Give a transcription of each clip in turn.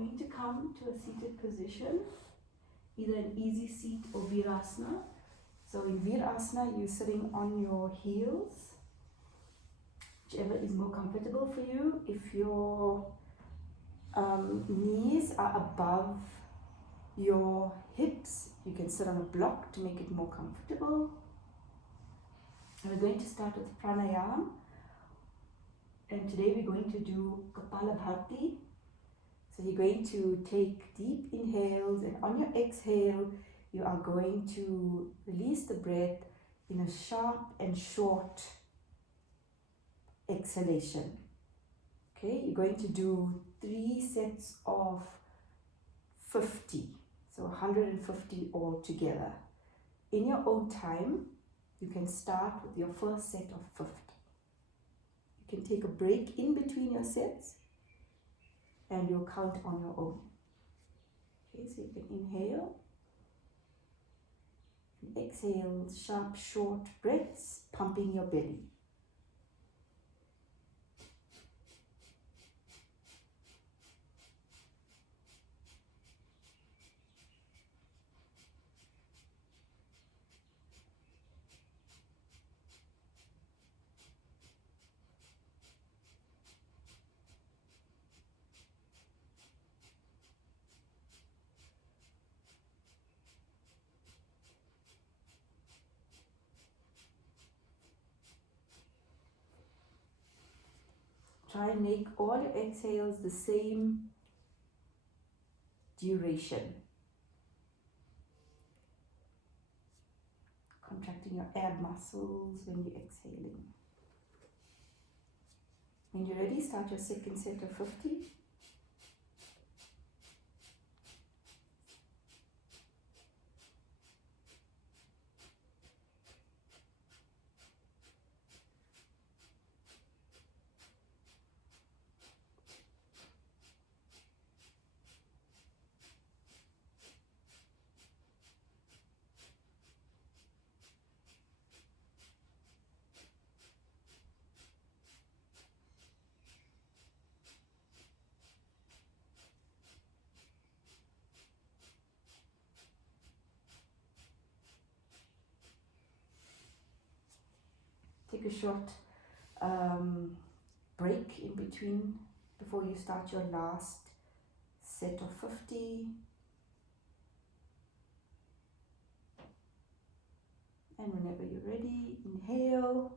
going to come to a seated position, either an easy seat or Virasana. So in Virasana, you're sitting on your heels, whichever is more comfortable for you. If your knees are above your hips, you can sit on a block to make it more comfortable. And we're going to start with pranayama. And today we're going to do Kapalabhati. So you're going to take deep inhales, and on your exhale, you are going to release the breath in a sharp and short exhalation. Okay, you're going to do 3 sets of 50, so 150 altogether. In your own time, you can start with your first set of 50. You can take a break in between your sets and you'll count on your own. Okay, so you can inhale, and exhale, sharp, short breaths, pumping your belly. Try and make all your exhales the same duration. Contracting your ab muscles when you're exhaling. When you're ready, start your second set of 50. Take a short break in between before you start your last set of 50. And whenever you're ready, inhale.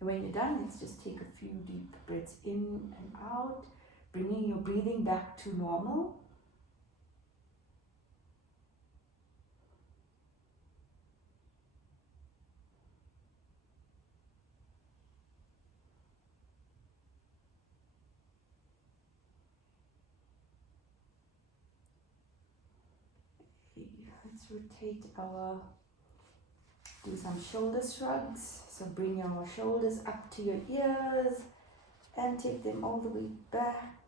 And when you're done, let's just take a few deep breaths in and out, bringing your breathing back to normal. Let's rotate do some shoulder shrugs. So bring your shoulders up to your ears and take them all the way back,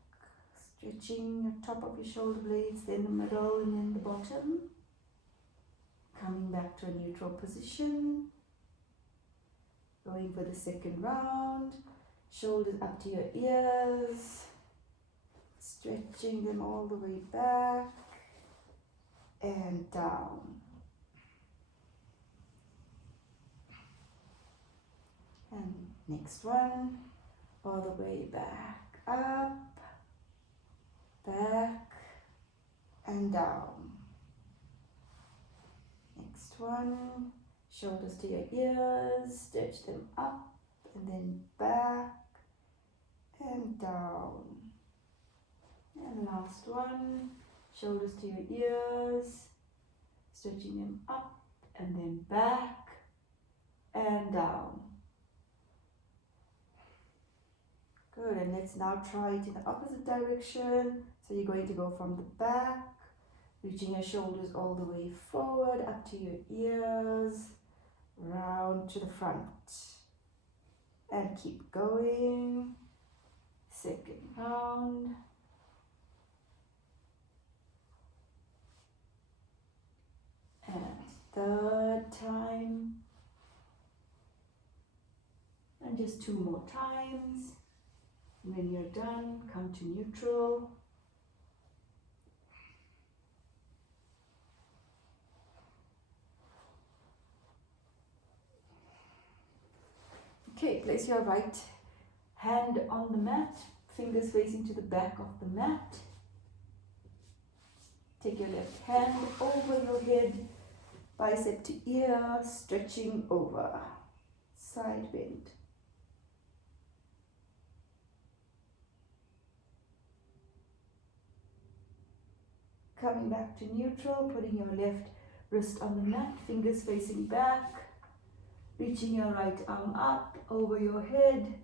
stretching the top of your shoulder blades, then the middle and then the bottom. Coming back to a neutral position. Going for the second round. Shoulders up to your ears, stretching them all the way back and down. And next one, all the way back up, back and down. Next one, shoulders to your ears, stretch them up and then back and down. And last one, shoulders to your ears, stretching them up and then back and down. Good, and let's now try it in the opposite direction. So you're going to go from the back, reaching your shoulders all the way forward, up to your ears, round to the front. And keep going. Second round. And third time. And just 2 more times. When you're done, come to neutral. Okay, place your right hand on the mat, fingers facing to the back of the mat. Take your left hand over your head, bicep to ear, stretching over, side bend. Coming back to neutral, putting your left wrist on the mat, fingers facing back, reaching your right arm up over your head,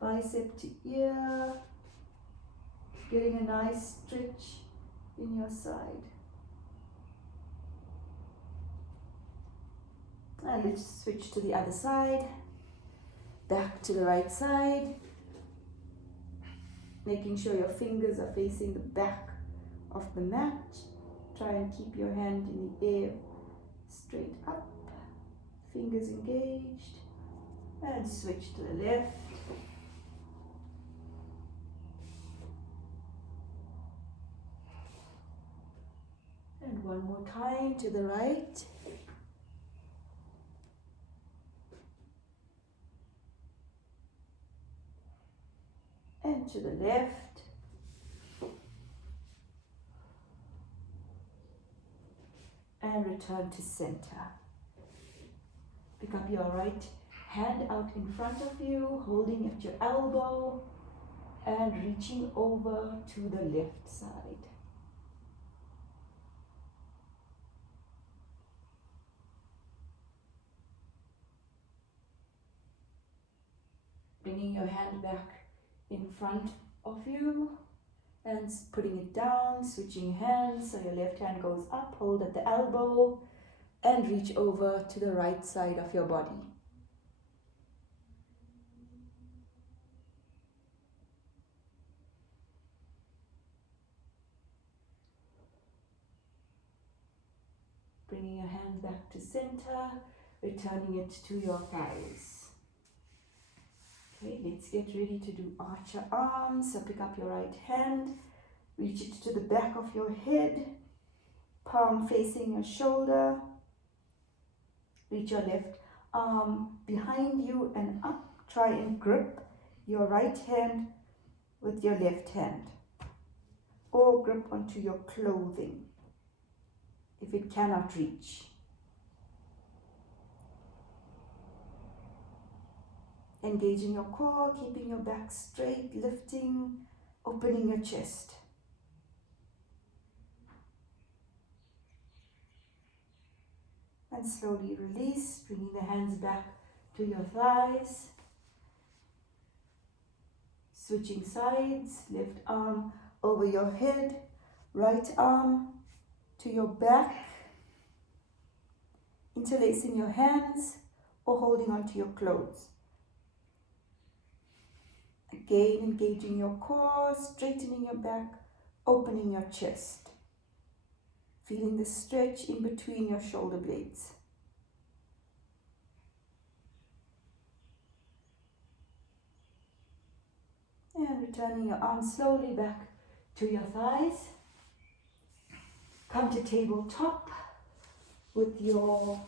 bicep to ear, getting a nice stretch in your side. And let's switch to the other side, back to the right side, making sure your fingers are facing the back of the mat. Try and keep your hand in the air straight up, fingers engaged, and switch to the left. And one more time to the right. And to the left. And return to center. Pick up your right hand out in front of you, holding at your elbow and reaching over to the left side. Bringing your hand back in front of you and putting it down, switching hands, so your left hand goes up, hold at the elbow and reach over to the right side of your body. Bringing your hand back to center, returning it to your thighs. Okay, let's get ready to do archer arms. So pick up your right hand, reach it to the back of your head, palm facing your shoulder. Reach your left arm behind you and up. Try and grip your right hand with your left hand, or grip onto your clothing if it cannot reach. Engaging your core, keeping your back straight, lifting, opening your chest. And slowly release, bringing the hands back to your thighs. Switching sides, left arm over your head, right arm to your back. Interlacing your hands or holding onto your clothes. Again, engaging your core, straightening your back, opening your chest. Feeling the stretch in between your shoulder blades. And returning your arms slowly back to your thighs. Come to tabletop with your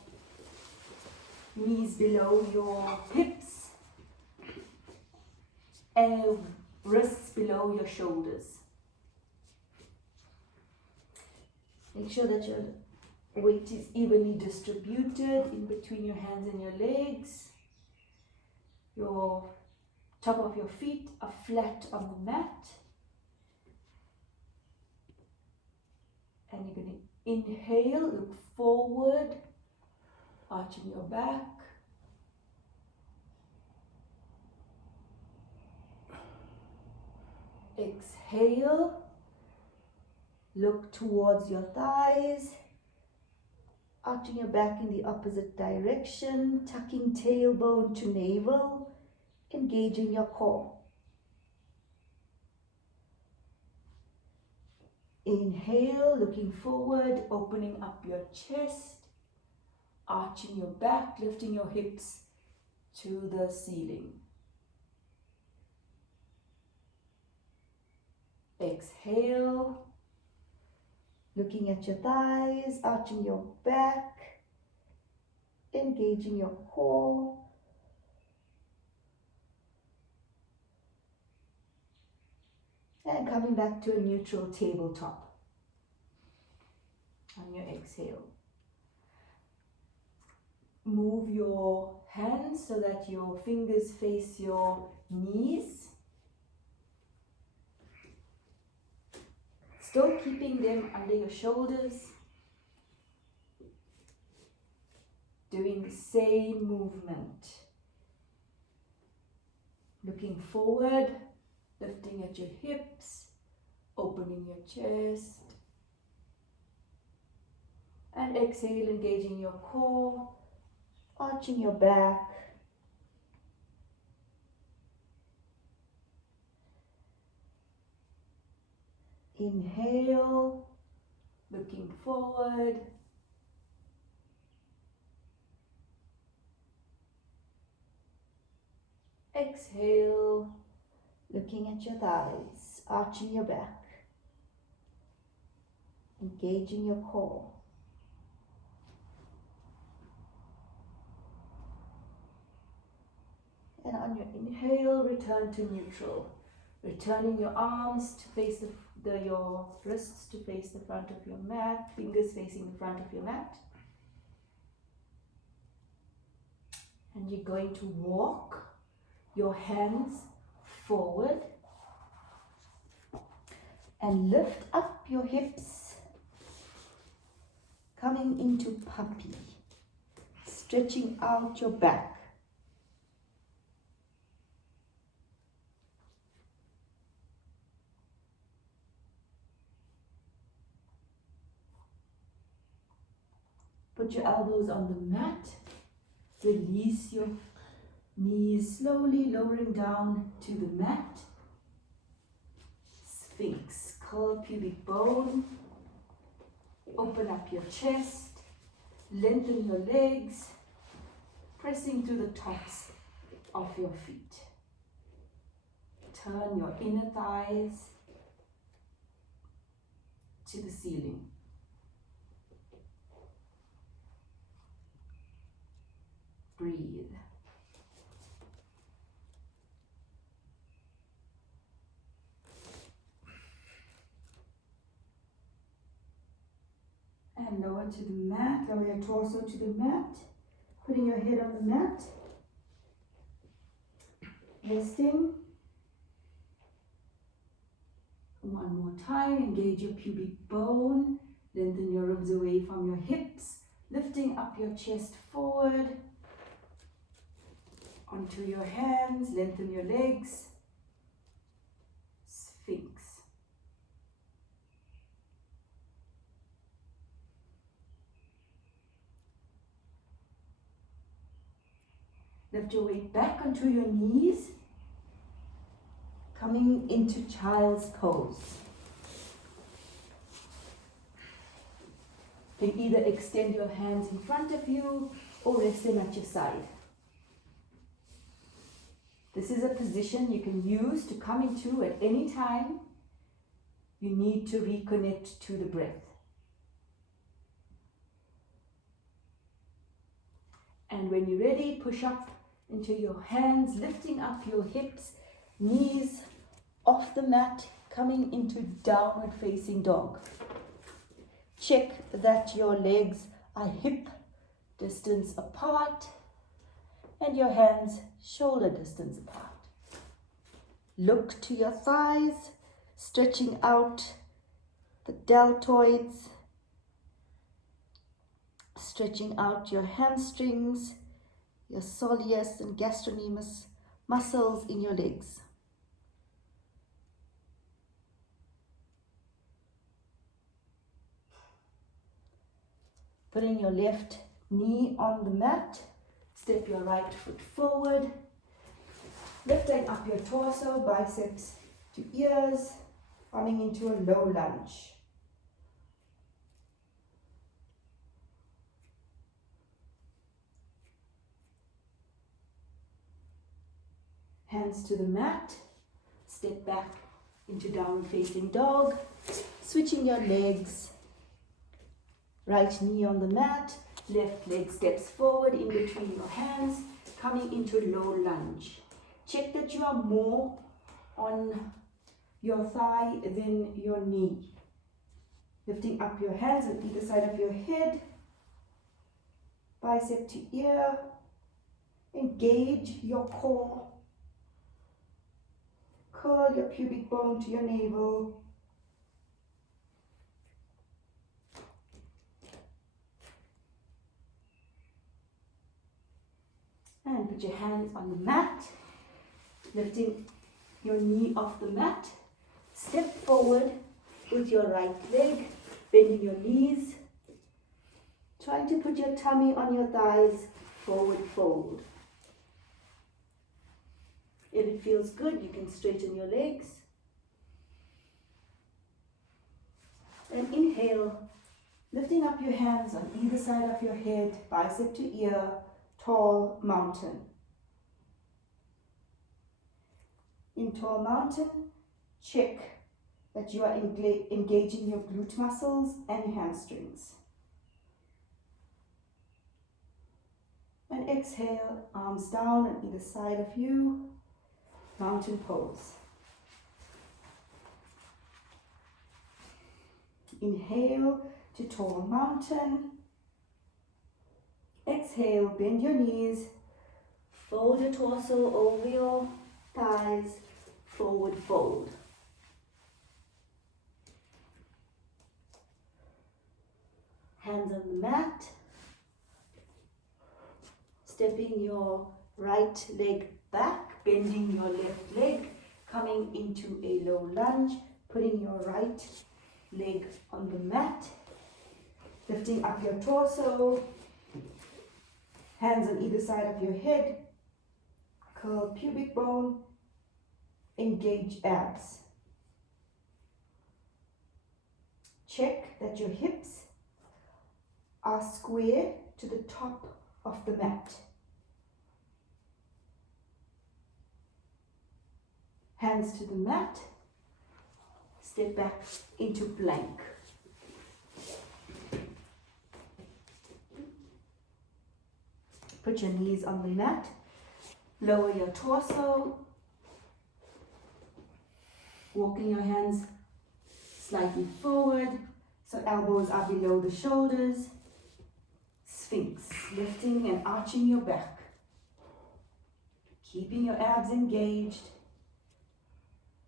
knees below your hips and wrists below your shoulders. Make sure that your weight is evenly distributed in between your hands and your legs. Your top of your feet are flat on the mat. And you're going to inhale, look forward, arching your back. Exhale, look towards your thighs, arching your back in the opposite direction, tucking tailbone to navel, engaging your core. Inhale, looking forward, opening up your chest, arching your back, lifting your hips to the ceiling. Exhale, looking at your thighs, arching your back, engaging your core. And coming back to a neutral tabletop on your exhale. Move your hands so that your fingers face your knees. Still keeping them under your shoulders. Doing the same movement. Looking forward, lifting at your hips, opening your chest. And exhale, engaging your core, arching your back. Inhale, looking forward. Exhale, looking at your thighs, arching your back, engaging your core. And on your inhale, return to neutral. Returning your arms to face your wrists to face the front of your mat, fingers facing the front of your mat. And you're going to walk your hands forward and lift up your hips, coming into puppy, stretching out your back. Put your elbows on the mat, release your knees slowly, lowering down to the mat. Sphinx, curl pubic bone, open up your chest, lengthen your legs, pressing to the tops of your feet. Turn your inner thighs to the ceiling. Breathe. And lower to the mat, lower your torso to the mat, putting your head on the mat, resting. One more time, engage your pubic bone, lengthen your ribs away from your hips, lifting up your chest forward, onto your hands, lengthen your legs, Sphinx. Lift your weight back onto your knees, coming into child's pose. You can either extend your hands in front of you or rest them at your side. This is a position you can use to come into at any time you need to reconnect to the breath. And when you're ready, push up into your hands, lifting up your hips, knees off the mat, coming into downward facing dog. Check that your legs are hip distance apart and your hands shoulder distance apart. Look to your thighs, stretching out the deltoids, stretching out your hamstrings, your soleus and gastrocnemius muscles in your legs. Putting your left knee on the mat, step your right foot forward, lifting up your torso, biceps to ears, coming into a low lunge. Hands to the mat, step back into downward facing dog, switching your legs, right knee on the mat, left leg steps forward in between your hands, coming into low lunge. Check that you are more on your thigh than your knee. Lifting up your hands on either side of your head, bicep to ear, engage your core. Curl your pubic bone to your navel. And put your hands on the mat, lifting your knee off the mat. Step forward with your right leg, bending your knees, trying to put your tummy on your thighs, forward fold. If it feels good, you can straighten your legs. And inhale, lifting up your hands on either side of your head, bicep to ear, tall mountain. In tall mountain, check that you are engaging your glute muscles and your hamstrings. And exhale, arms down on either side of you, mountain pose. Inhale to tall mountain. Exhale, bend your knees, fold your torso over your thighs, forward fold. Hands on the mat, stepping your right leg back, bending your left leg, coming into a low lunge, putting your right leg on the mat, lifting up your torso, hands on either side of your head, curl pubic bone, engage abs. Check that your hips are square to the top of the mat. Hands to the mat, step back into plank. Put your knees on the mat, lower your torso, walking your hands slightly forward so elbows are below the shoulders. Sphinx, lifting and arching your back, keeping your abs engaged,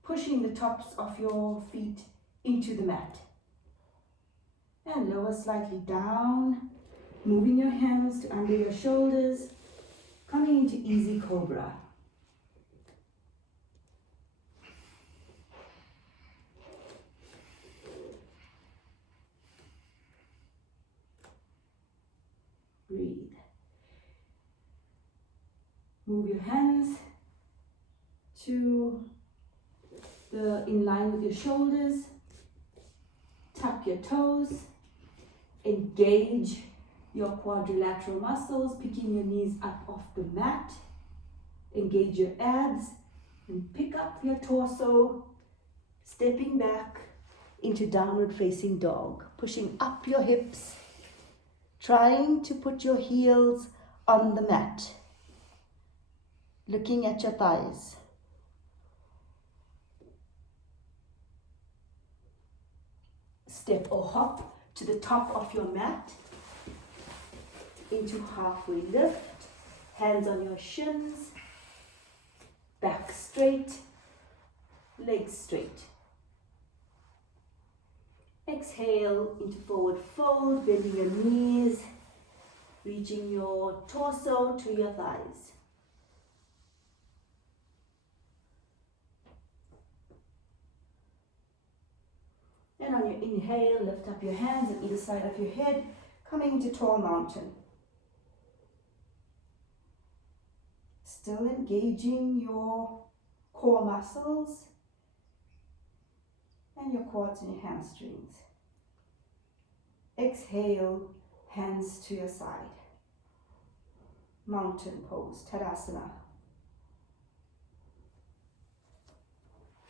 pushing the tops of your feet into the mat. And lower slightly down, moving your hands to under your shoulders, coming into easy cobra. Breathe. Move your hands to in line with your shoulders. Tuck your toes. Engage your quadrilateral muscles, picking your knees up off the mat. Engage your abs and pick up your torso, stepping back into downward facing dog, pushing up your hips, trying to put your heels on the mat, looking at your thighs. Step or hop to the top of your mat into halfway lift, hands on your shins, back straight, legs straight. Exhale into forward fold, bending your knees, reaching your torso to your thighs. And on your inhale, lift up your hands at either side of your head, coming into tall mountain. Still engaging your core muscles and your quads and your hamstrings. Exhale, hands to your side. Mountain pose, Tadasana.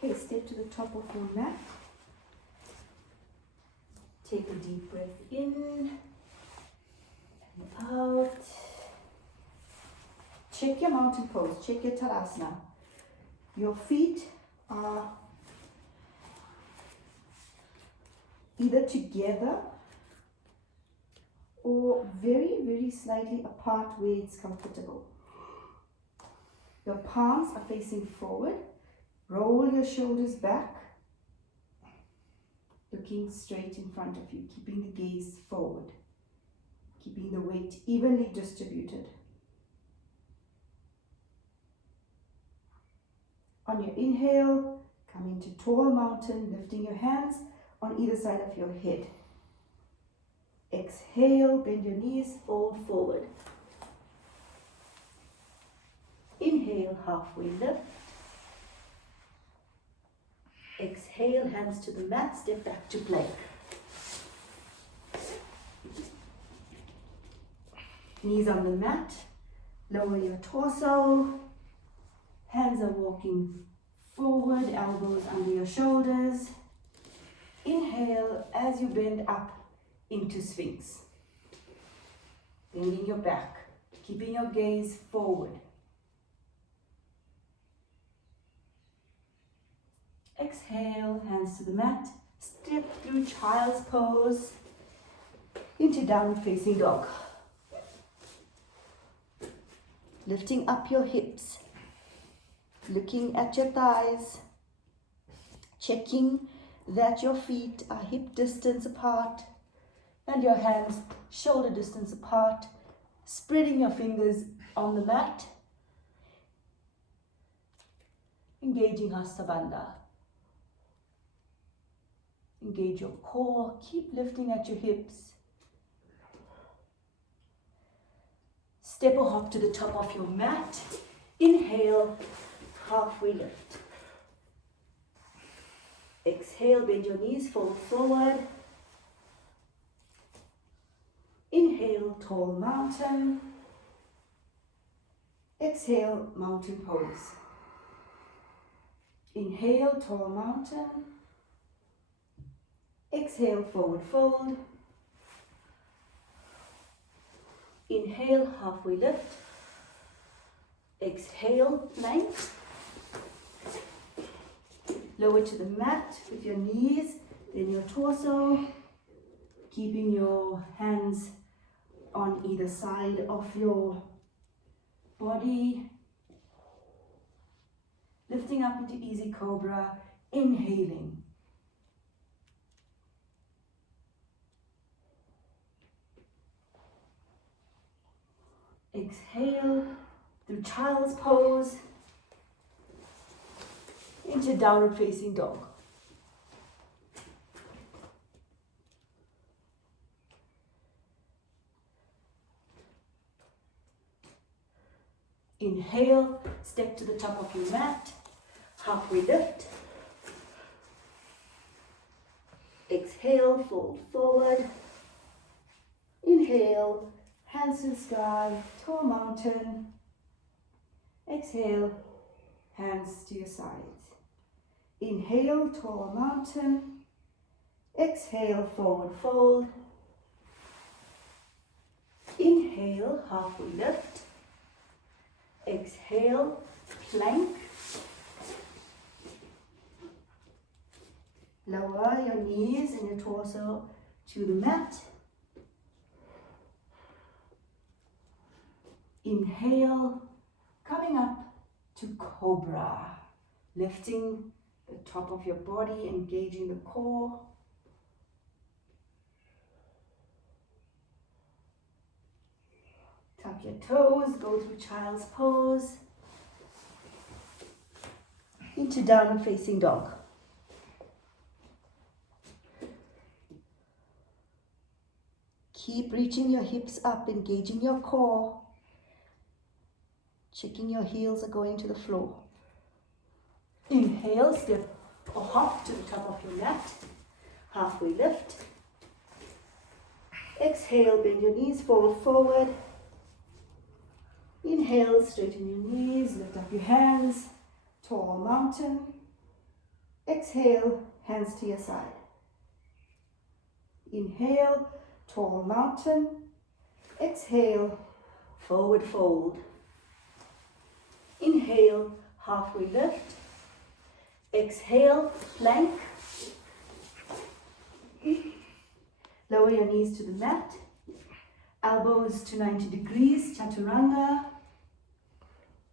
Okay, step to the top of your mat. Take a deep breath in and out. Check your mountain pose, check your Tadasana. Your feet are either together or very, very slightly apart where it's comfortable. Your palms are facing forward. Roll your shoulders back, looking straight in front of you, keeping the gaze forward, keeping the weight evenly distributed. On your inhale, come into tall mountain, lifting your hands on either side of your head. Exhale, bend your knees, fold forward. Inhale, halfway lift. Exhale, hands to the mat, step back to plank. Knees on the mat, lower your torso. Hands are walking forward, elbows under your shoulders. Inhale as you bend up into Sphinx. Bending your back, keeping your gaze forward. Exhale, hands to the mat. Step through child's pose into downward facing dog. Lifting up your hips. Looking at your thighs. Checking that your feet are hip distance apart and your hands shoulder distance apart. Spreading your fingers on the mat. Engaging Hasta Bandha. Engage your core, keep lifting at your hips. Step or hop to the top of your mat. Inhale, halfway lift. Exhale, bend your knees, fold forward. Inhale, tall mountain. Exhale, mountain pose. Inhale, tall mountain. Exhale, forward fold. Inhale, halfway lift. Exhale, plank. Lower to the mat with your knees, then your torso. Keeping your hands on either side of your body. Lifting up into easy cobra, inhaling. Exhale through child's pose into downward facing dog. Inhale, step to the top of your mat, halfway lift. Exhale, fold forward. Inhale, hands to the sky, tall mountain. Exhale, hands to your sides. Inhale, tall mountain. Exhale, forward fold. Inhale, halfway lift. Exhale, plank. Lower your knees and your torso to the mat. Inhale, coming up to cobra. Lifting the top of your body, engaging the core. Tuck your toes, go through child's pose. Into downward facing dog. Keep reaching your hips up, engaging your core. Checking your heels are going to the floor. Inhale, step or hop to the top of your mat. Halfway lift. Exhale, bend your knees, fold forward. Inhale, straighten your knees, lift up your hands. Tall mountain. Exhale, hands to your side. Inhale, tall mountain. Exhale, forward fold. Inhale, halfway lift. Exhale, plank. Lower your knees to the mat. Elbows to 90 degrees, chaturanga.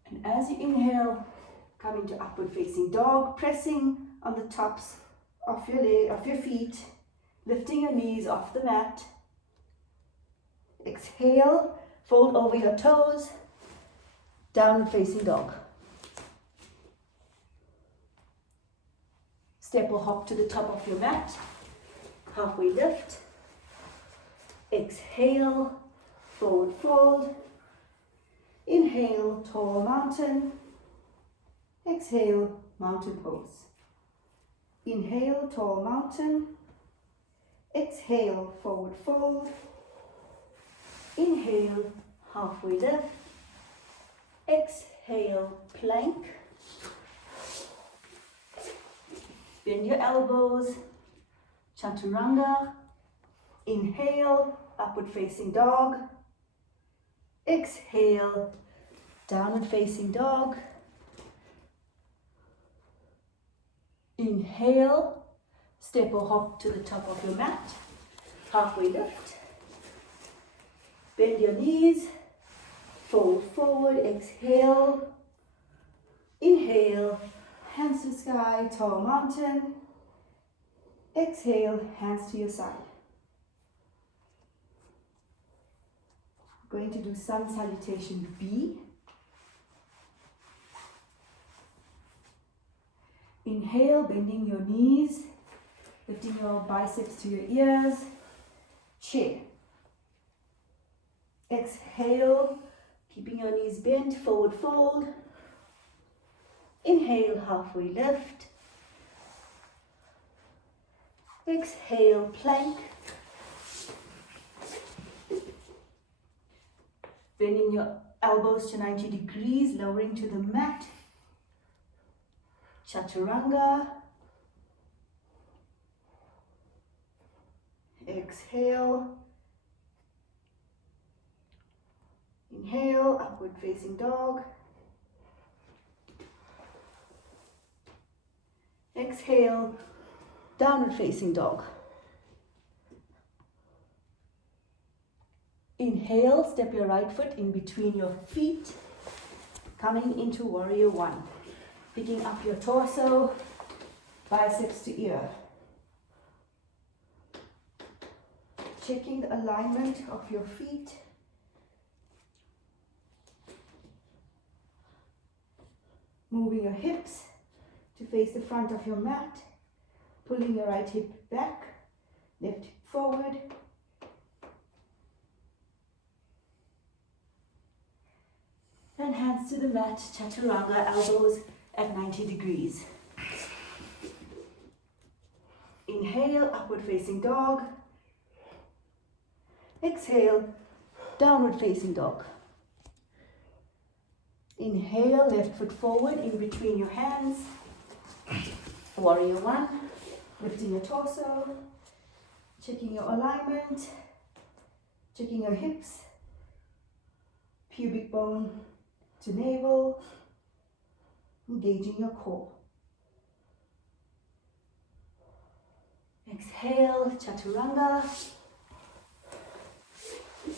And as you inhale, come into upward facing dog, pressing on the tops of your feet, lifting your knees off the mat. Exhale, fold over your toes, downward facing dog. Step or hop to the top of your mat, halfway lift. Exhale, forward fold. Inhale, tall mountain. Exhale, mountain pose. Inhale, tall mountain. Exhale, forward fold. Inhale, halfway lift. Exhale, plank. Bend your elbows, chaturanga. Inhale, upward facing dog. Exhale, downward facing dog. Inhale, step or hop to the top of your mat. Halfway lift. Bend your knees, fold forward, exhale. Inhale, hands to sky, tall mountain. Exhale, hands to your side. Going to do sun salutation B. Inhale, bending your knees, lifting your biceps to your ears, chair. Exhale, keeping your knees bent, forward fold. Inhale, halfway lift. Exhale, plank. Bending your elbows to 90 degrees, lowering to the mat. Chaturanga. Exhale. Inhale, upward facing dog. Exhale, downward facing dog. Inhale, step your right foot in between your feet, coming into warrior one. Picking up your torso, biceps to ear. Checking the alignment of your feet. Moving your hips to face the front of your mat. Pulling your right hip back, left hip forward. And hands to the mat, chaturanga, elbows at 90 degrees. Inhale, upward facing dog. Exhale, downward facing dog. Inhale, left foot forward in between your hands. Warrior one, lifting your torso, checking your alignment, checking your hips, pubic bone to navel, engaging your core. Exhale, chaturanga.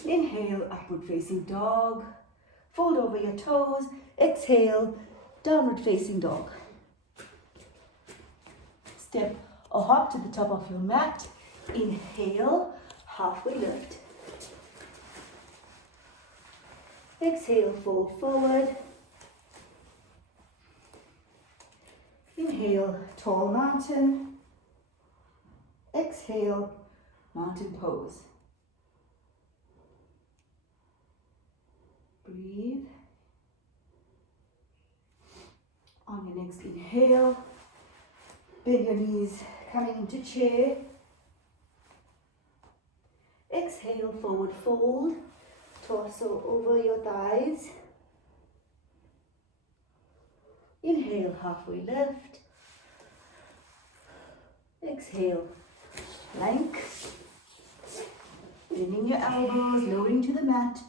Inhale, upward facing dog. Fold over your toes. Exhale, downward facing dog. Step or hop to the top of your mat. Inhale, halfway lift. Exhale, fold forward. Inhale, tall mountain. Exhale, mountain pose. Breathe. On your next inhale, bend your knees, coming into chair. Exhale, forward fold, torso over your thighs. Inhale, halfway lift. Exhale, plank. Bending your elbows, lowering to the mat.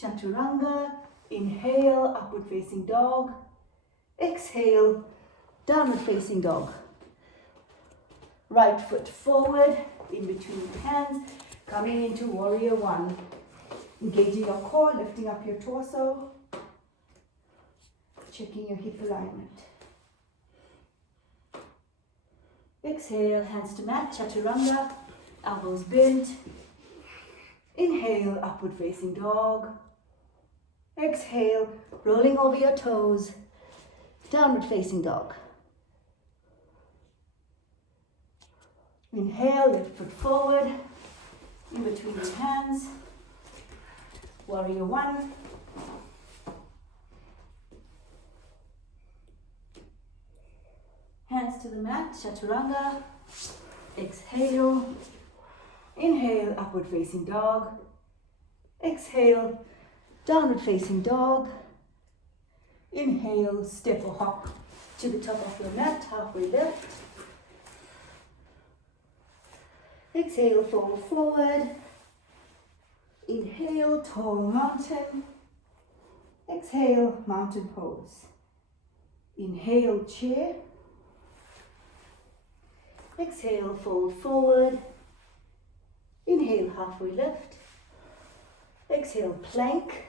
Chaturanga. Inhale, upward facing dog. Exhale, downward facing dog. Right foot forward, in between hands, coming into warrior one. Engaging your core, lifting up your torso. Checking your hip alignment. Exhale, hands to mat, chaturanga, elbows bent. Inhale, upward facing dog. Exhale, rolling over your toes, downward facing dog. Inhale, left foot forward, in between your hands, warrior one. Hands to the mat, chaturanga. Exhale. Inhale, upward facing dog. Exhale, downward facing dog. Inhale, step or hop to the top of your mat, halfway lift. Exhale, fold forward. Inhale, tall mountain. Exhale, mountain pose. Inhale, chair. Exhale, fold forward. Inhale, halfway lift. Exhale, plank.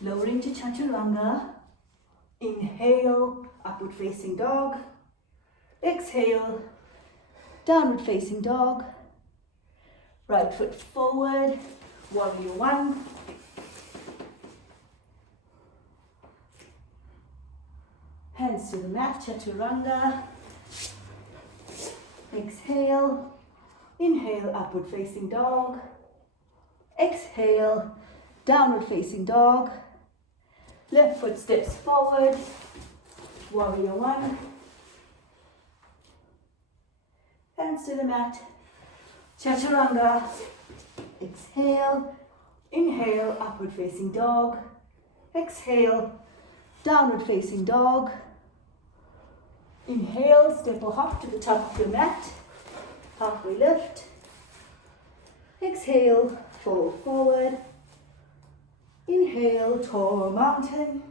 Lowering to chaturanga. Inhale, upward facing dog. Exhale, downward facing dog. Right foot forward, warrior one. Hands to the mat, chaturanga. Exhale. Inhale, upward facing dog. Exhale, downward facing dog. Left foot steps forward, warrior one. Hands to the mat, chaturanga. Exhale. Inhale, upward facing dog. Exhale, downward facing dog. Inhale, step or hop to the top of your mat. Halfway lift. Exhale, fold forward. Inhale, tall mountain.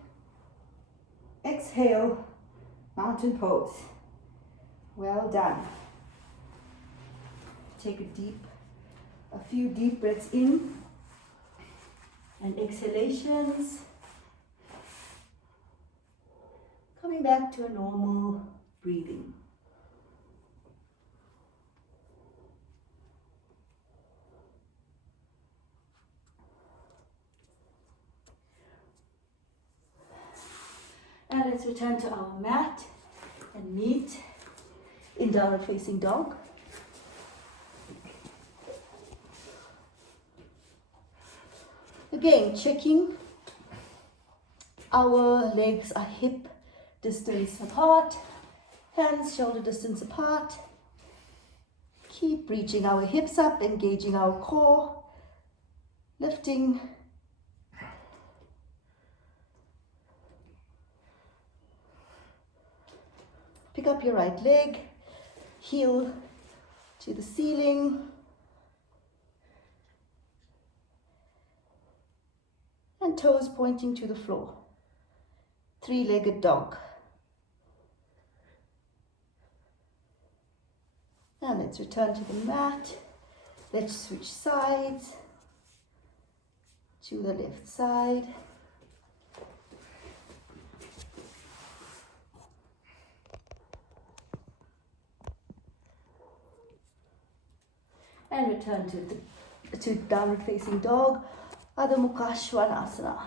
Exhale, mountain pose. Well done. Take a few deep breaths in and exhalations. Coming back to a normal breathing. And let's return to our mat and meet in downward facing dog. Again, checking our legs are hip distance apart, hands shoulder distance apart. Keep reaching our hips up, engaging our core, lifting. Pick up your right leg, heel to the ceiling. And toes pointing to the floor. Three-legged dog. And let's return to the mat. Let's switch sides to the left side. And return to downward facing dog. Adho Mukha Svanasana.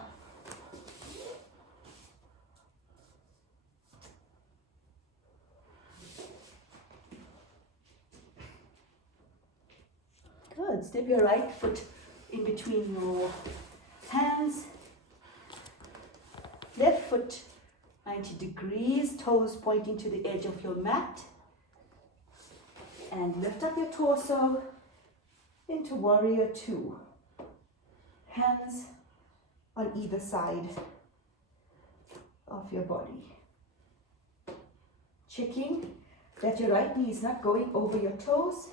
Good. Step your right foot in between your hands. Left foot 90 degrees, toes pointing to the edge of your mat. And lift up your torso into Warrior Two. Hands on either side of your body. Checking that your right knee is not going over your toes.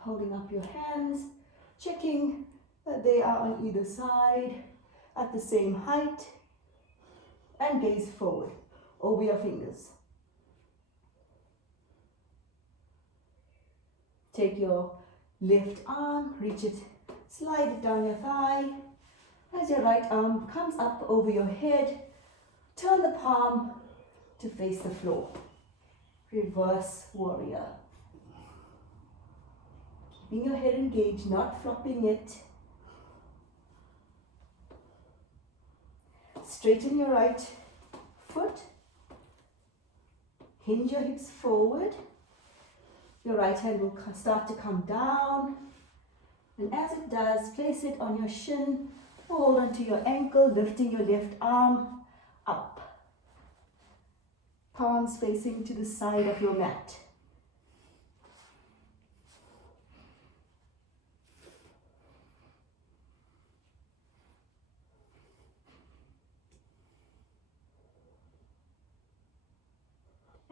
Holding up your hands, checking that they are on either side at the same height, and gaze forward over your fingers. Take your left arm, reach it, slide it down your thigh. As your right arm comes up over your head, turn the palm to face the floor. Reverse warrior. Keeping your head engaged, not flopping it. Straighten your right foot. Hinge your hips forward. Your right hand will start to come down. And as it does, place it on your shin. Hold onto your ankle, lifting your left arm up. Palms facing to the side of your mat.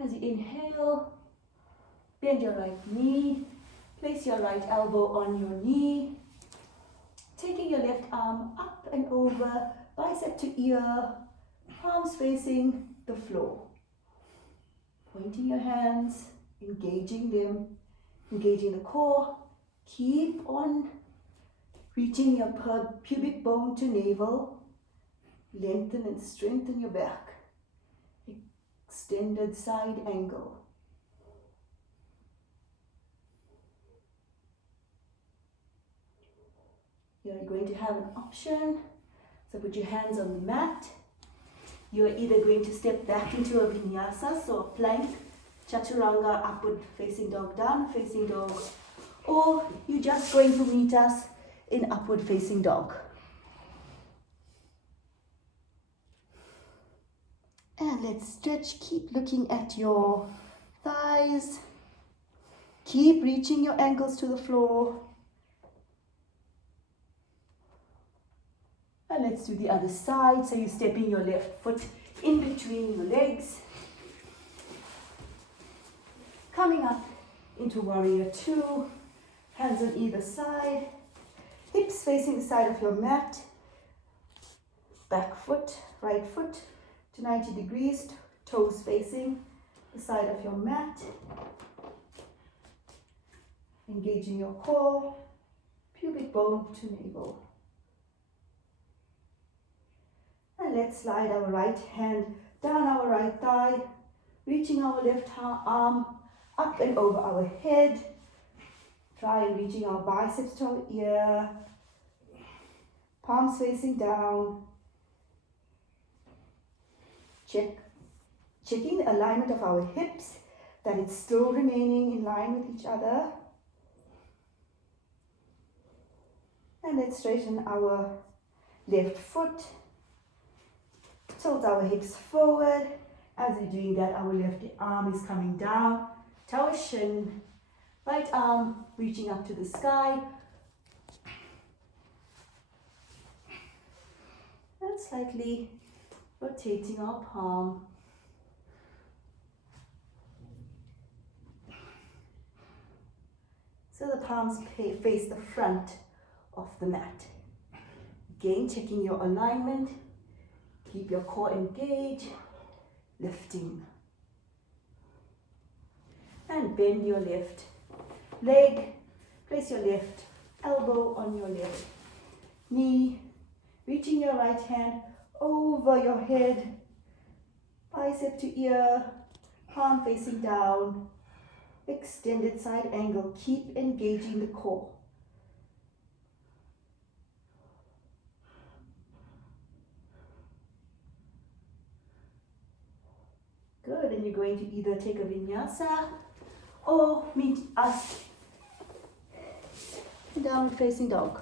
As you inhale, bend your right knee, place your right elbow on your knee, taking your left arm up and over, bicep to ear, palms facing the floor. Pointing your hands, engaging them, engaging the core. Keep on reaching your pubic bone to navel. Lengthen and strengthen your back. Extended side angle. You're going to have an option. So put your hands on the mat. You are either going to step back into a vinyasa, so a plank, chaturanga, upward facing dog, down facing dog, or you're just going to meet us in upward facing dog. And let's stretch. Keep looking at your thighs. Keep reaching your ankles to the floor. And let's do the other side. So you're stepping your left foot in between your legs. Coming up into Warrior Two. Hands on either side. Hips facing the side of your mat. Back foot, right foot to 90 degrees. Toes facing the side of your mat. Engaging your core. Pubic bone to navel. And let's slide our right hand down our right thigh, reaching our left arm up and over our head. Try and reaching our biceps to our ear. Palms facing down. Checking the alignment of our hips, that it's still remaining in line with each other. And let's straighten our left foot. Tilt our hips forward. As we're doing that, our left arm is coming down to our shin. Right arm reaching up to the sky. And slightly rotating our palm. So the palms face the front of the mat. Again, checking your alignment. Keep your core engaged, lifting. And bend your left leg. Place your left elbow on your left knee. Reaching your right hand over your head. Bicep to ear, palm facing down. extended side angle. Keep engaging the core. Good, and you're going to either take a vinyasa or meet us in downward facing dog.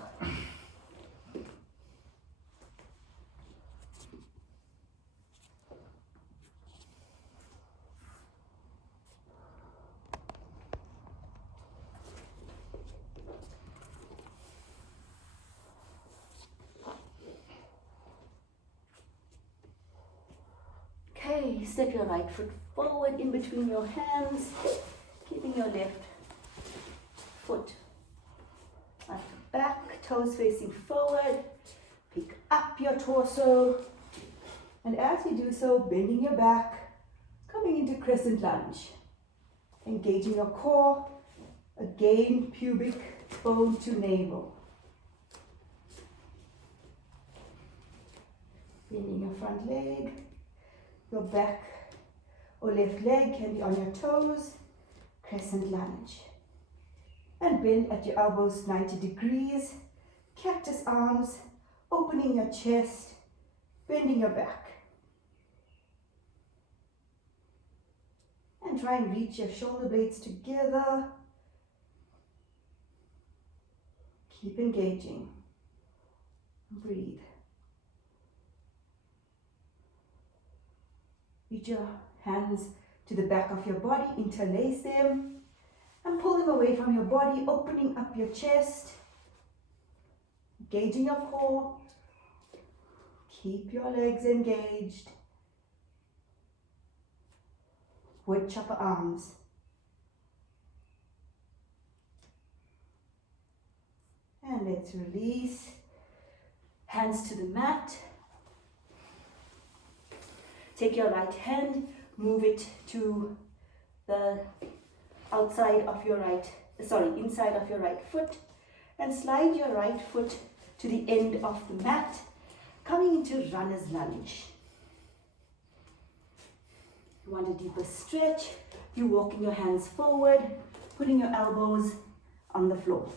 Okay, step your right foot forward in between your hands, keeping your left foot at the back, toes facing forward. Pick up your torso, and as you do so, bending your back, coming into crescent lunge. Engaging your core, again pubic bone to navel. Bending your front leg. Your back or left leg can be on your toes, crescent lunge. And bend at your elbows 90 degrees, cactus arms, opening your chest, bending your back. And try and reach your shoulder blades together. Keep engaging. Breathe. Reach your hands to the back of your body, interlace them, and pull them away from your body, opening up your chest, engaging your core. Keep your legs engaged. Wood chopper arms. And let's release. Hands to the mat. Take your right hand, move it to the inside of your right foot, and slide your right foot to the end of the mat, coming into runner's lunge. You want a deeper stretch, you're walking your hands forward, putting your elbows on the floor.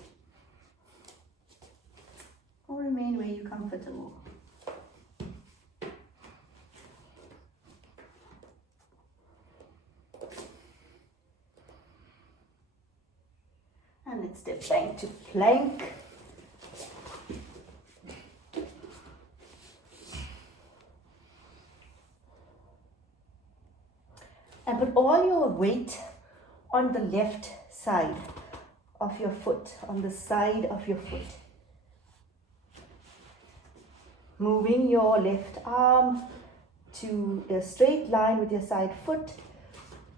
Or remain where you're comfortable. And let's step back to plank. And put all your weight on the left side of your foot, on the side of your foot. Moving your left arm to a straight line with your side foot.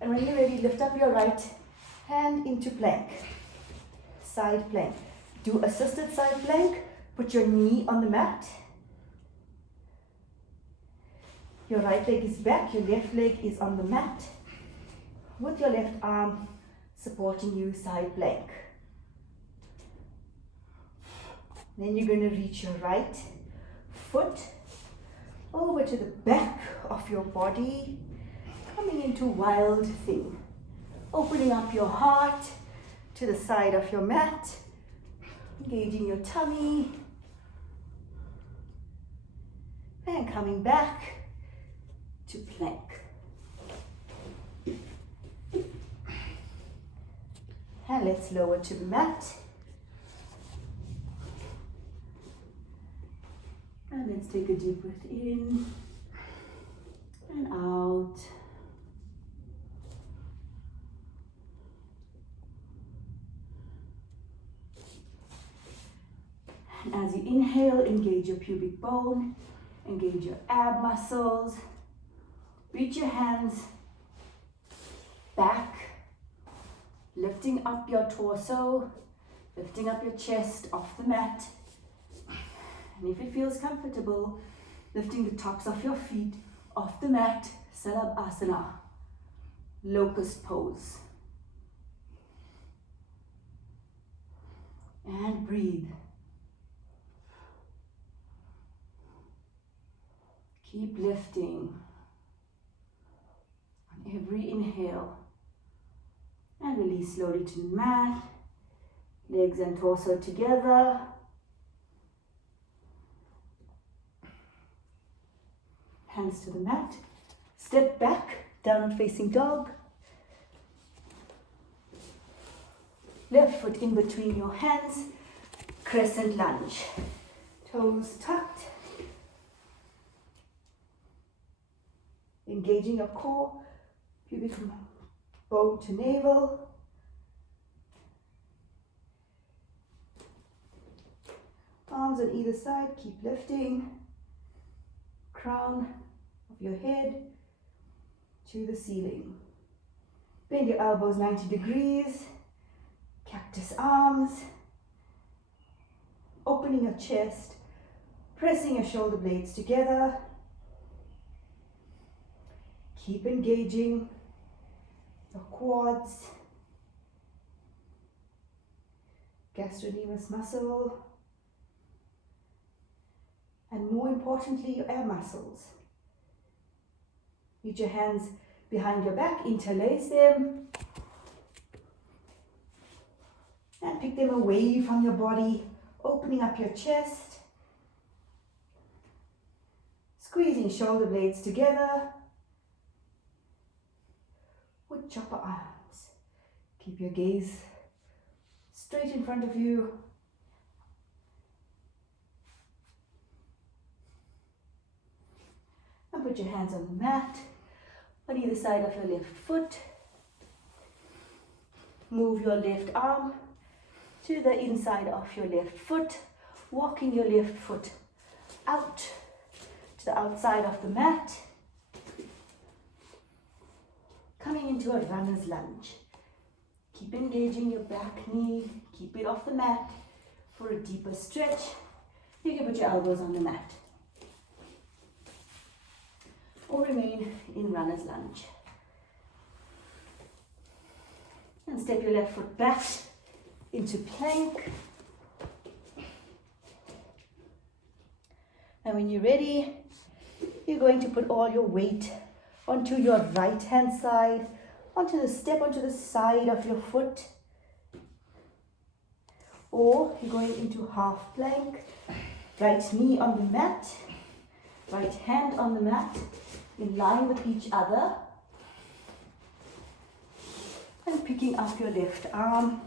And when you're ready, lift up your right hand into plank. Side plank. Do assisted side plank. Put your knee on the mat. Your right leg is back, your left leg is on the mat. With your left arm supporting you, side plank. Then you're going to reach your right foot over to the back of your body, coming into wild thing. Opening up your heart to the side of your mat, engaging your tummy, and coming back to plank. And let's lower to the mat. And let's take a deep breath in and out. And as you inhale, engage your pubic bone, engage your ab muscles. Reach your hands back, lifting up your torso, lifting up your chest off the mat. And if it feels comfortable, lifting the tops of your feet off the mat, Salabhasana, locust pose. And breathe. Keep lifting on every inhale and And release slowly to the mat. Legs and torso together. Hands to the mat. Step back, downward facing dog. Left foot in between your hands. Crescent lunge. Toes tucked. Engaging your core. Pubic bone to navel. Arms on either side, keep lifting. Crown of your head to the ceiling. Bend your elbows 90 degrees. Cactus arms. Opening your chest. Pressing your shoulder blades together. Keep engaging your quads. Gastrocnemius muscle. And more importantly, your air muscles. Reach your hands behind your back, interlace them, and pick them away from your body, opening up your chest, squeezing shoulder blades together, wood chopper arms. Keep your gaze straight in front of you. And put your hands on the mat, on either side of your left foot. Move your left arm to the inside of your left foot, walking your left foot out to the outside of the mat. Coming into a runner's lunge. Keep engaging your back knee, keep it off the mat for a deeper stretch. You can put your elbows on the mat. Or remain in runner's lunge. And step your left foot back into plank. And when you're ready, you're going to put all your weight onto your right hand side, onto the side of your foot. Or you're going into half plank, right knee on the mat, right hand on the mat, in line with each other, and picking up your left arm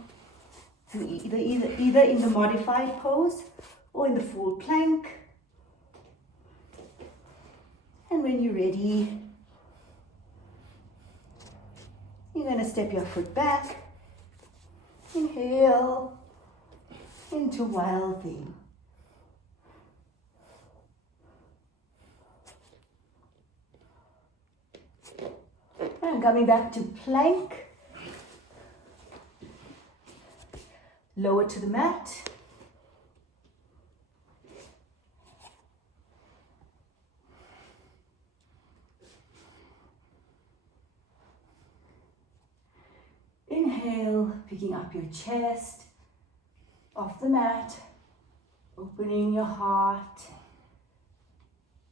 to either in the modified pose or in the full plank. And when you're ready, you're going to step your foot back, inhale into wild thing. And coming back to plank, lower to the mat. Inhale, picking up your chest off the mat, opening your heart,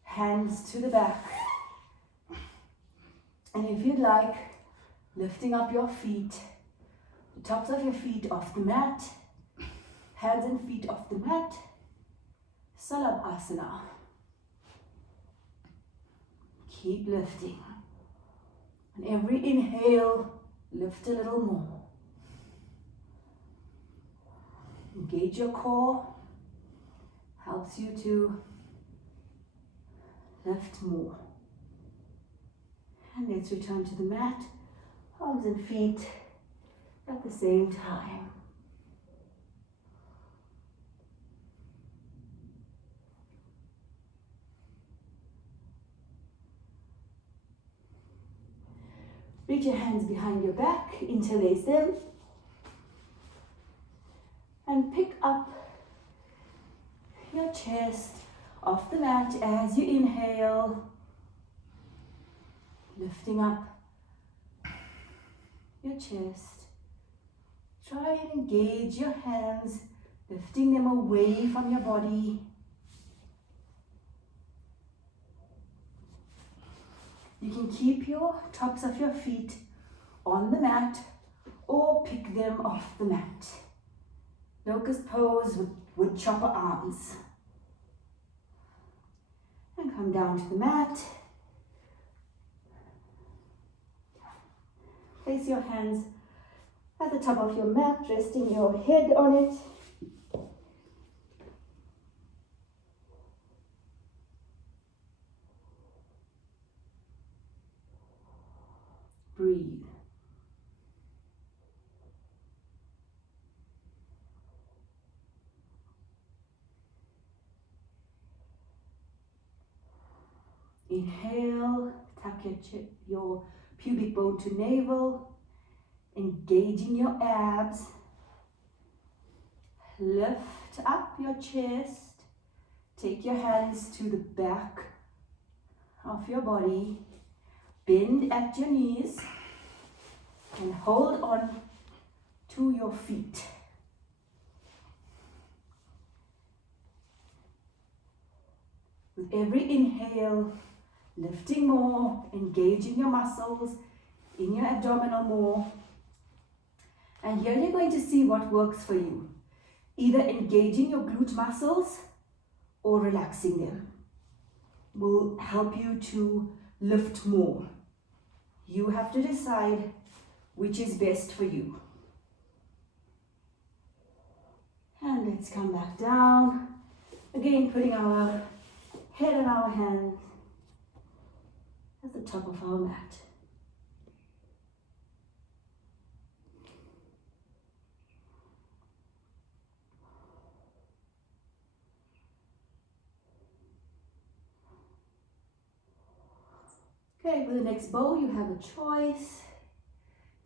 hands to the back. And if you'd like, lifting up your feet, the tops of your feet off the mat, hands and feet off the mat, Salabhasana. Keep lifting. On every inhale, lift a little more. Engage your core, helps you to lift more. And let's return to the mat, arms and feet at the same time. Reach your hands behind your back, interlace them, and pick up your chest off the mat as you inhale. Lifting up your chest. Try and engage your hands, lifting them away from your body. You can keep your tops of your feet on the mat or pick them off the mat. Locust pose with wood chopper arms. And come down to the mat. Place your hands at the top of your mat, resting your head on it. Breathe. Inhale, tuck your pubic bone to navel, engaging your abs. Lift up your chest. Take your hands to the back of your body. Bend at your knees and hold on to your feet. With every inhale, lifting more, engaging your muscles in your abdominal more. And here you're going to see what works for you. Either engaging your glute muscles or relaxing them will help you to lift more. You have to decide which is best for you. And let's come back down. Again, putting our head and our hands at the top of our mat. Okay, for the next bow, you have a choice.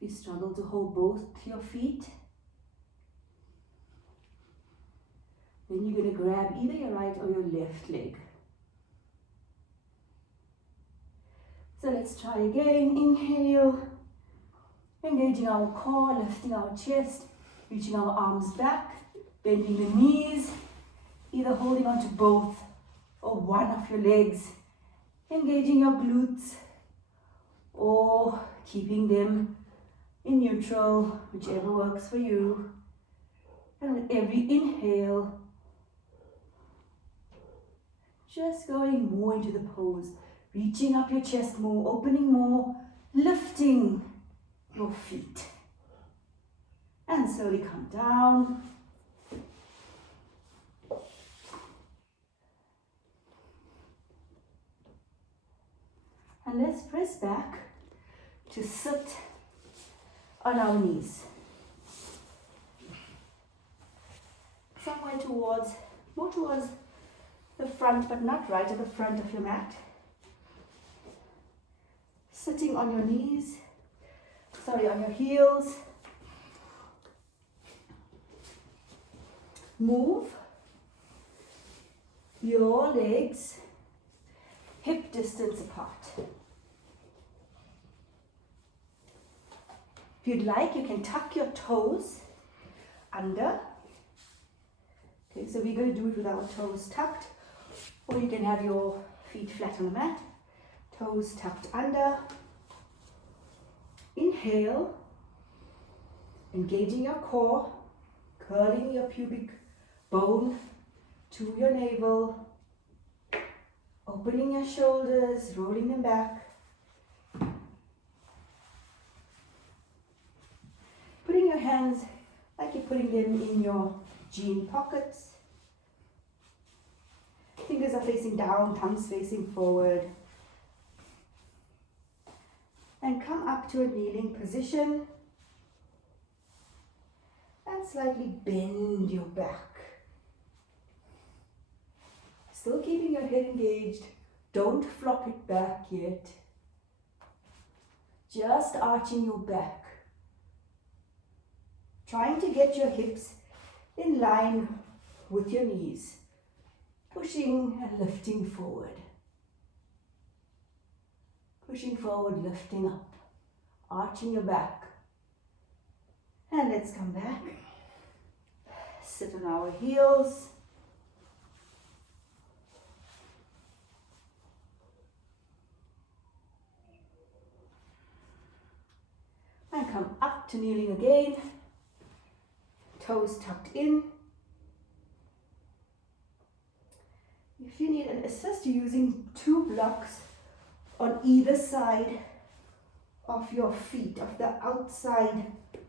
If you struggle to hold both your feet, then you're going to grab either your right or your left leg. So let's try again. Inhale, engaging our core, lifting our chest, reaching our arms back, bending the knees, either holding on to both or one of your legs, engaging your glutes, or keeping them in neutral, whichever works for you. And with every inhale, just going more into the pose, reaching up your chest more, opening more, lifting your feet. And slowly come down. And let's press back to sit on our knees. Somewhere more towards the front, but not right at the front of your mat. Sitting on your knees, on your heels. Move your legs hip distance apart. If you'd like, you can tuck your toes under. Okay, so we're going to do it with our toes tucked, or you can have your feet flat on the mat, toes tucked under. Inhale, engaging your core, curling your pubic bone to your navel, opening your shoulders, rolling them back. Putting your hands like you're putting them in your jean pockets. Fingers are facing down, thumbs facing forward. And come up to a kneeling position. And slightly bend your back. Still keeping your head engaged. Don't flop it back yet. Just arching your back. Trying to get your hips in line with your knees. Pushing and lifting forward. Pushing forward, lifting up. Arching your back. And let's come back. Sit on our heels. And come up to kneeling again. Toes tucked in. If you need an assist, you're using 2 blocks on either side of your feet, of the outside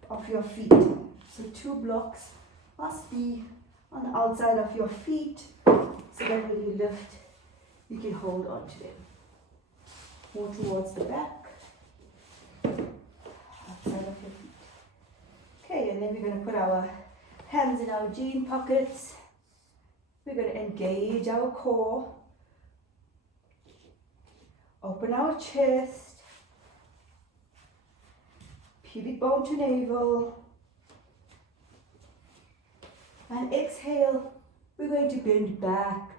of your feet. So 2 blocks must be on the outside of your feet, so that when you lift, you can hold on to them. More towards the back, outside of your feet. Okay, and then we're going to put our hands in our jean pockets. We're going to engage our core, open our chest, pubic bone to navel, and exhale. We're going to bend back,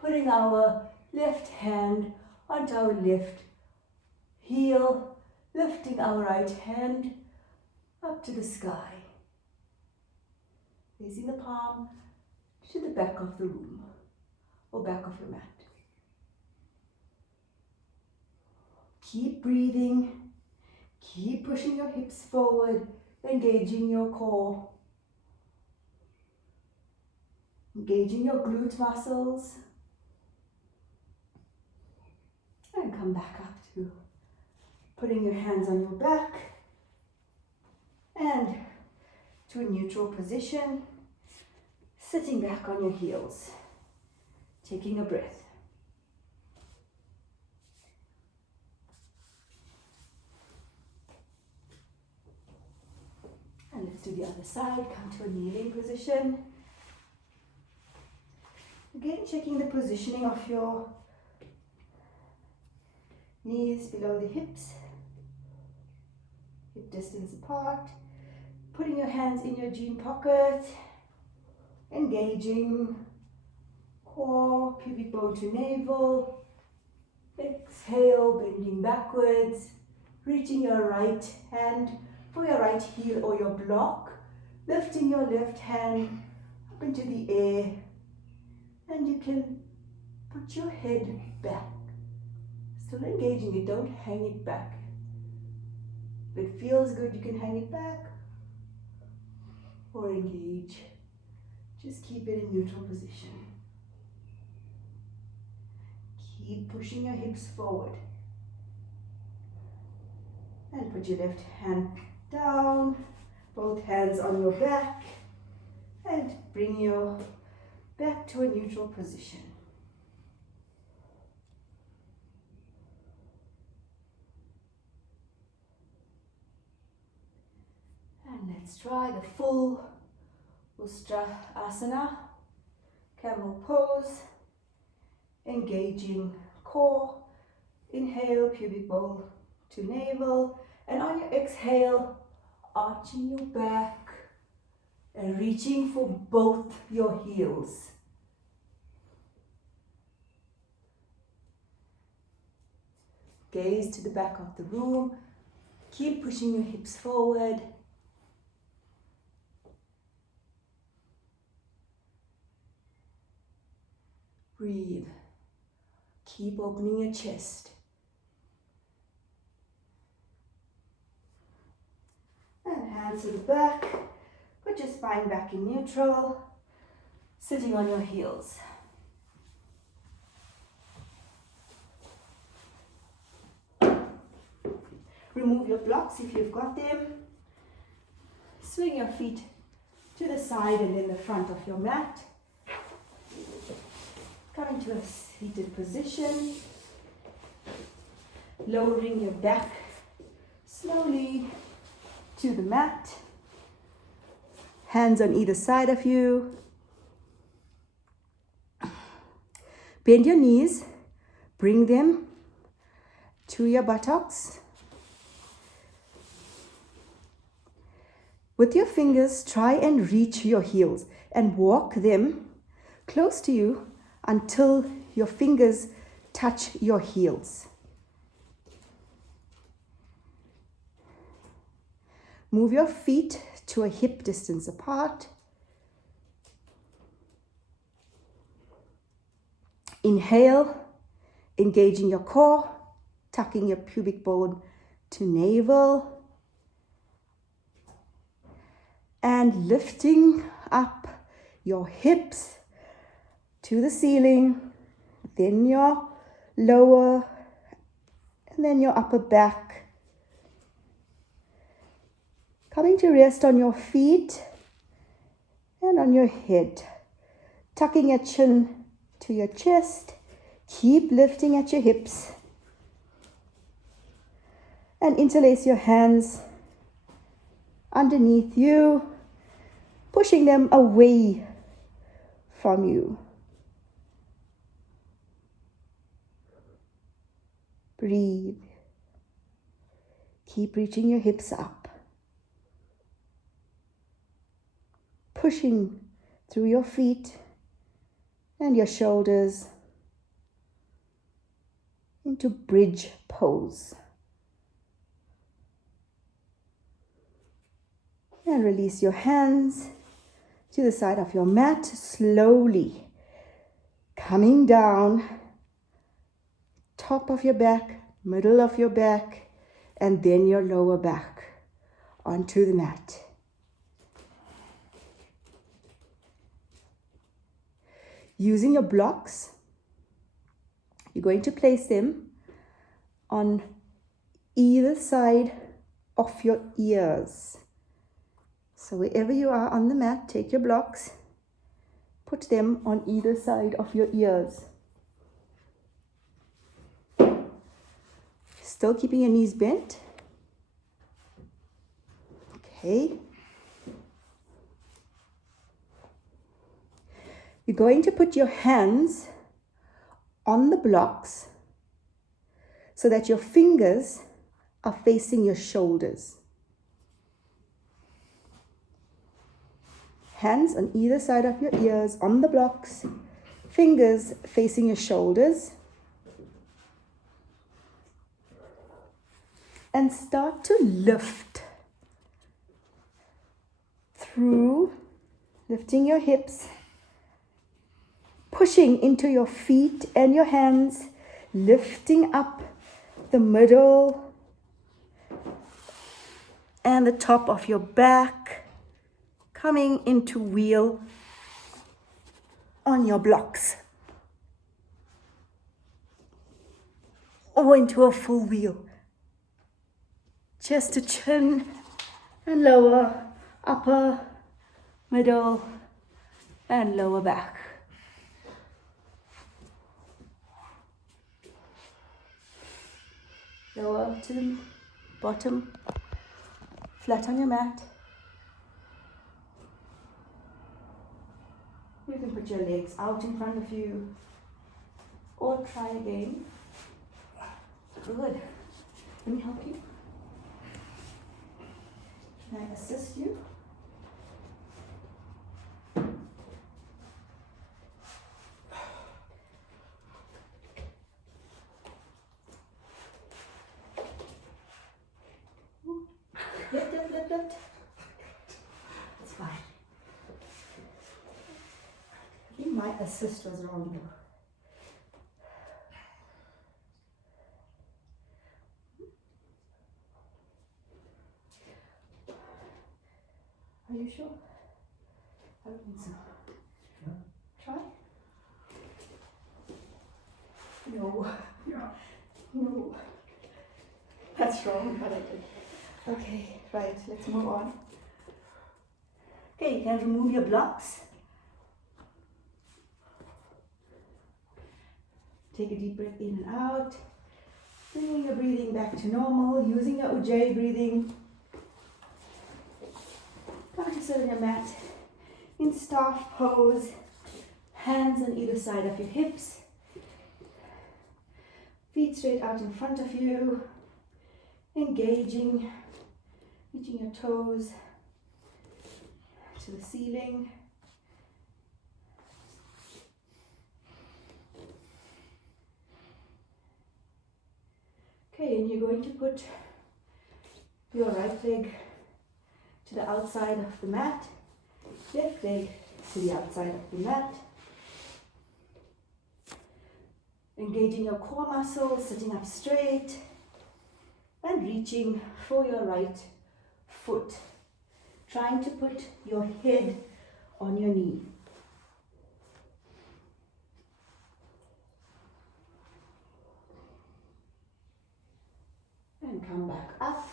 putting our left hand onto our left heel, lifting our right hand up to the sky, raising the palm to the back of the room or back of your mat. Keep breathing, keep pushing your hips forward, engaging your core, engaging your glute muscles, and come back up to putting your hands on your back and to a neutral position, sitting back on your heels, taking a breath. And let's do the other side. Come to a kneeling position. Again, checking the positioning of your knees below the hips, hip distance apart. Putting your hands in your jean pocket, engaging core, pubic bone to navel. Exhale, bending backwards, reaching your right hand for your right heel or your block, lifting your left hand up into the air, and you can put your head back. Still engaging it, don't hang it back. If it feels good, you can hang it back or engage. Just keep it in neutral position. Keep pushing your hips forward. And put your left hand down, both hands on your back, and bring your back to a neutral position. And let's try the full Ustrasana, camel pose, engaging core. Inhale, pubic bone to navel, and on your exhale, arching your back and reaching for both your heels. Gaze to the back of the room. Keep pushing your hips forward. Breathe. Keep opening your chest. And hands to the back. Put your spine back in neutral. Sitting on your heels. Remove your blocks if you've got them. Swing your feet to the side and in the front of your mat. Come into a seated position. Lowering your back slowly to the mat. Hands on either side of you. Bend your knees. Bring them to your buttocks. With your fingers, try and reach your heels and walk them close to you until your fingers touch your heels. Move your feet to a hip distance apart. Inhale, engaging your core, tucking your pubic bone to navel. and lifting up your hips to the ceiling, then your lower, and then your upper back. Coming to rest on your feet and on your head. Tucking your chin to your chest. Keep lifting at your hips. And interlace your hands underneath you, pushing them away from you. Breathe. Keep reaching your hips up. Pushing through your feet and your shoulders into bridge pose. And release your hands to the side of your mat, slowly coming down, top of your back, middle of your back, and then your lower back onto the mat. Using your blocks, you're going to place them on either side of your ears. So wherever you are on the mat, take your blocks, put them on either side of your ears. Still keeping your knees bent. Okay. You're going to put your hands on the blocks so that your fingers are facing your shoulders. Hands on either side of your ears, on the blocks, fingers facing your shoulders. And start to lift through, lifting your hips, pushing into your feet and your hands, lifting up the middle and the top of your back, coming into wheel on your blocks, or into a full wheel. Chest to chin and lower, upper, middle, and lower back. Lower to the bottom, flat on your mat. You can put your legs out in front of you, or try again. Good. Let me help you. Can I assist you? Lift. It's fine. I think my assist was wrong though. Are you sure? I don't think so. Yeah. Try? No. Yeah. No. That's wrong, but I did. Okay, right, let's move on. Okay, you can remove your blocks. Take a deep breath in and out. Bringing your breathing back to normal, using your Ujjayi breathing. Come to sit on your mat in staff pose. Hands on either side of your hips. Feet straight out in front of you. Engaging, reaching your toes to the ceiling. Okay, and you're going to put your right leg to the outside of the mat, left leg to the outside of the mat. Engaging your core muscles, sitting up straight and reaching for your right foot trying to put your head on your knee. And come back up.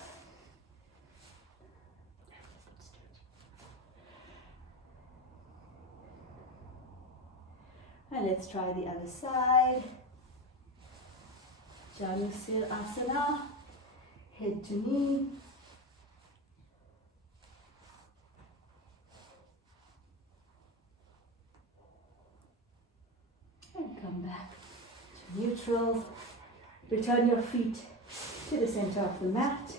And let's try the other side. Janusirasana, head to knee. And come back to neutral. Return your feet to the center of the mat.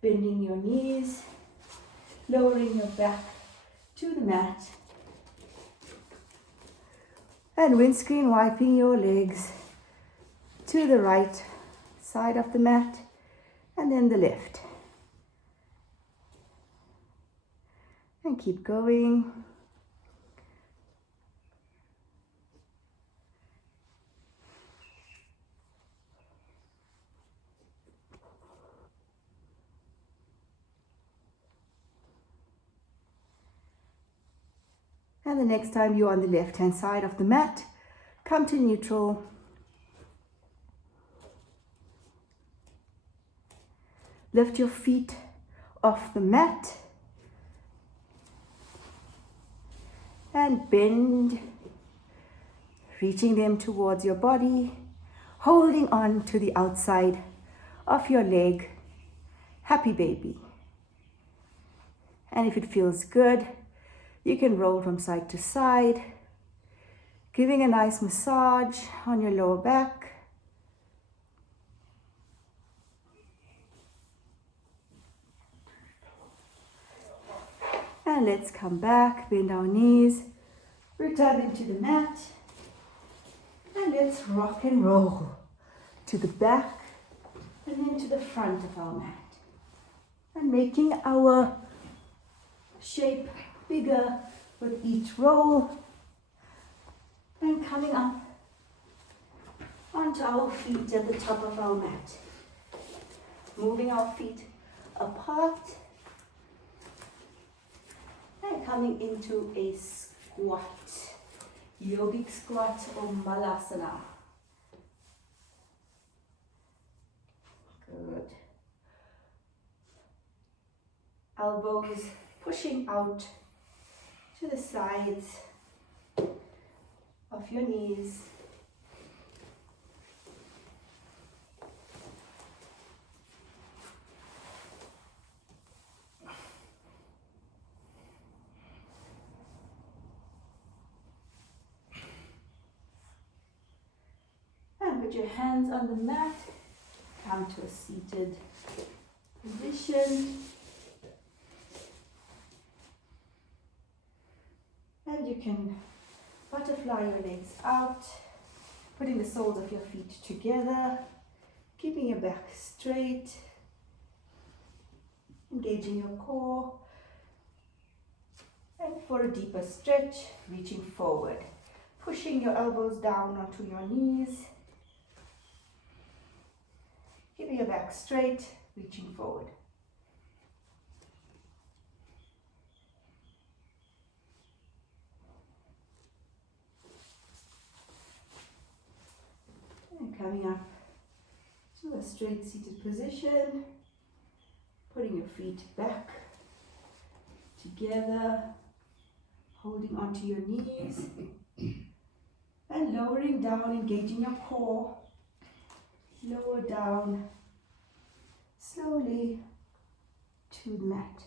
Bending your knees, lowering your back to the mat. And windscreen wiping your legs to the right side of the mat and then the left. And keep going. And the next time you're on the left hand side of the mat, come to neutral. Lift your feet off the mat and bend, reaching them towards your body, holding on to the outside of your leg. Happy baby. And if it feels good, you can roll from side to side, giving a nice massage on your lower back. And let's come back, bend our knees, return into the mat. And let's rock and roll to the back and then to the front of our mat. And making our shape bigger with each roll. And coming up onto our feet at the top of our mat. Moving our feet apart. And coming into a squat. Yogic squat or malasana. Good. Elbows pushing out to the sides of your knees. And put your hands on the mat. Come to a seated position. And you can butterfly your legs out, putting the soles of your feet together, keeping your back straight, engaging your core. And for a deeper stretch, reaching forward, pushing your elbows down onto your knees, keeping your back straight, reaching forward. And coming up to a straight seated position, putting your feet back together, holding onto your knees, and lowering down, engaging your core. Lower down slowly to the mat.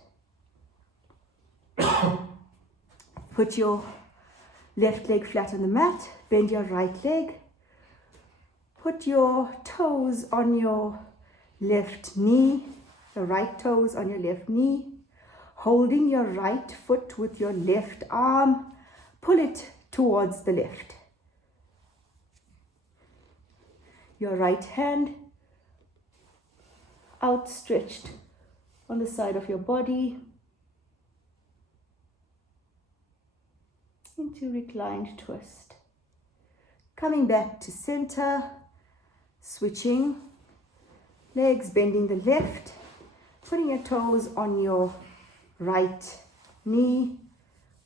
Put your left leg flat on the mat, bend your right leg. Put your toes on your left knee, the right toes on your left knee. Holding your right foot with your left arm, pull it towards the left. Your right hand outstretched on the side of your body into reclined twist. Coming back to center, switching legs, bending the left, putting your toes on your right knee,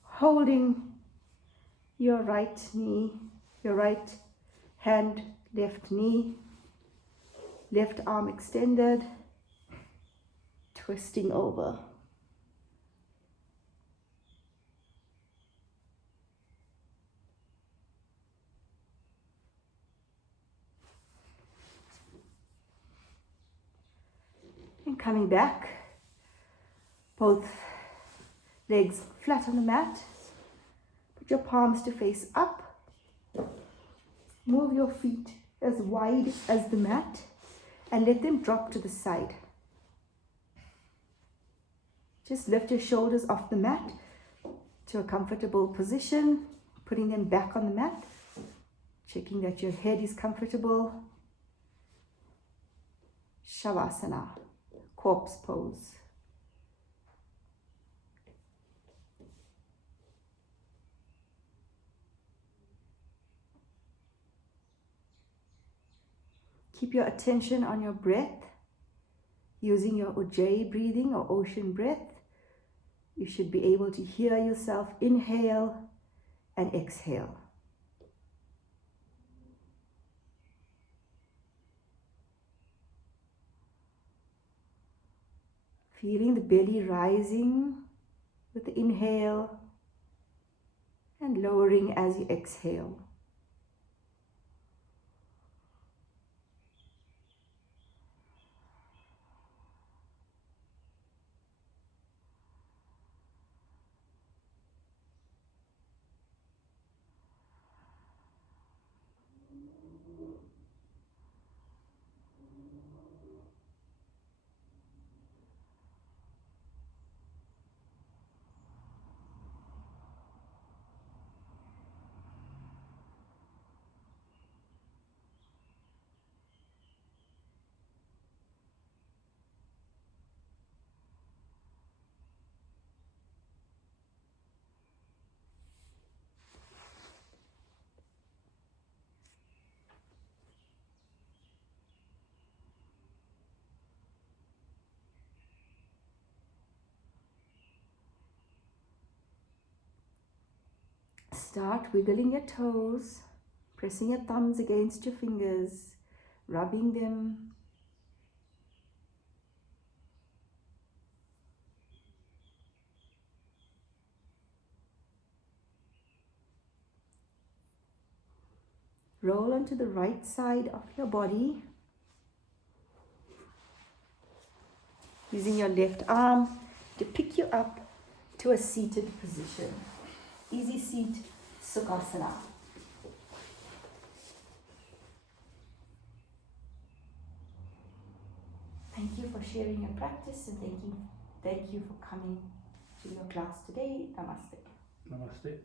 holding your right knee, your right hand, left knee, left arm extended, twisting over. And coming back, both legs flat on the mat. Put your palms to face up. Move your feet as wide as the mat and let them drop to the side. Just lift your shoulders off the mat to a comfortable position, putting them back on the mat, checking that your head is comfortable. Shavasana, corpse pose. Keep your attention on your breath, using your Ujjayi breathing or ocean breath. You should be able to hear yourself inhale and exhale. Feeling the belly rising with the inhale and lowering as you exhale. Start wiggling your toes, pressing your thumbs against your fingers, rubbing them. Roll onto the right side of your body, using your left arm to pick you up to a seated position. Easy seat, Sukhasana. Thank you for sharing your practice and thank you for coming to your class today. Namaste. Namaste.